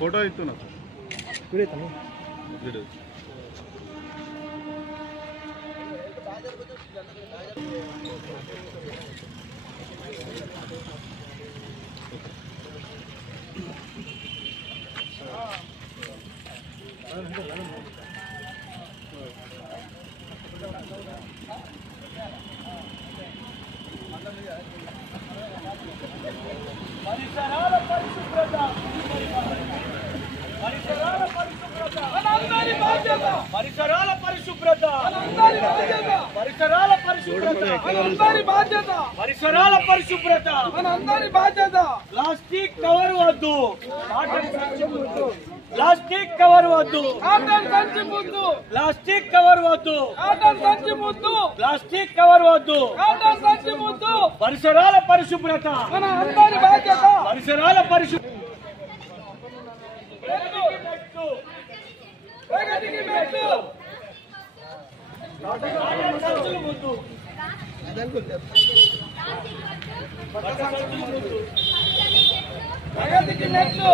Photo ఇస్తున్నా పరిసరాల పరిశుభ్రత మనందరి బాధ్యత. పరిసరాల పరిశుభ్రత పరిసరాల పరిశుభ్రత మనందరి బాధ్యత. పరిసరాల పరిశుభ్రత మనందరి బాధ్యత. ప్లాస్టిక్ కవర్ వద్దు, ప్లాస్టిక్ కవర్ వద్దు, కాటన్ సంచి ముద్దు, ప్లాస్టిక్ కవర్ వద్దు, కాటన్ సంచి ముద్దు, ప్లాస్టిక్ కవర్ వద్దు, కాటన్ సంచి ముద్దు. పరిసరాల పరిశుభ్రత మన అందరి బాధ్యత. పరిసరాల పరిశుభ్రత ప్రగతికి మెట్టు, కాటన్ సంచులు ముద్దు, ప్రగతికి మెట్టు.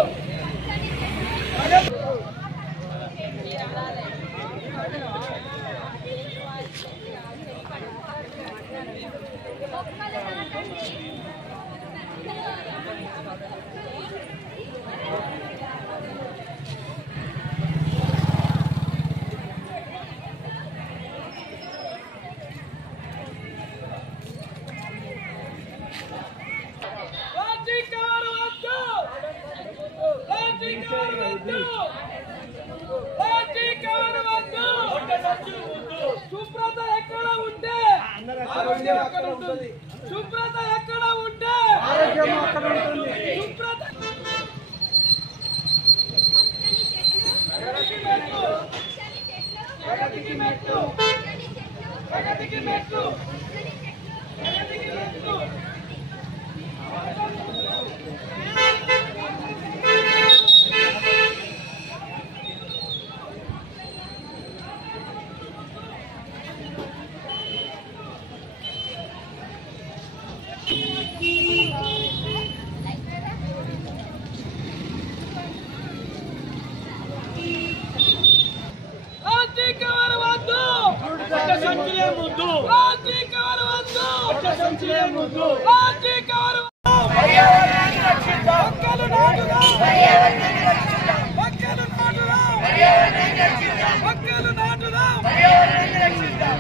శుభ్రత ఎక్కడ ఉంటే ఆరోగ్యం అక్కడ ఉంటుంది. శుభ్రత ఎక్కడ ఉంటే ఆరోగ్యం అక్కడ ఉంటుంది. శుభ్రత ప్రగతికి మెట్టు, ప్రగతికి మెట్టు, ప్రగతికి మెట్టు. ప్లాస్టిక్ కవర్ వద్దు, సంచులే ముద్దు, ప్లాస్టిక్ కవర్ వద్దు, సంచులే ముద్దు, ప్లాస్టిక్ కవర్ పర్యావరణాన్ని రక్షిద్దాం. మొక్కలు నాటుదాం, పర్యావరణాన్ని రక్షిద్దాం. మొక్కలు నాటుదాం, పర్యావరణాన్ని రక్షిద్దాం. మొక్కలు నాటుదాం, పర్యావరణాన్ని రక్షిద్దాం.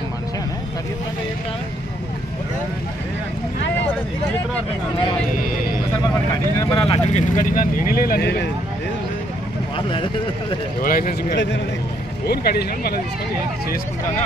ఓన్ కండిషన్ మళ్ళీ తీసుకొని చేసుకుంటాగా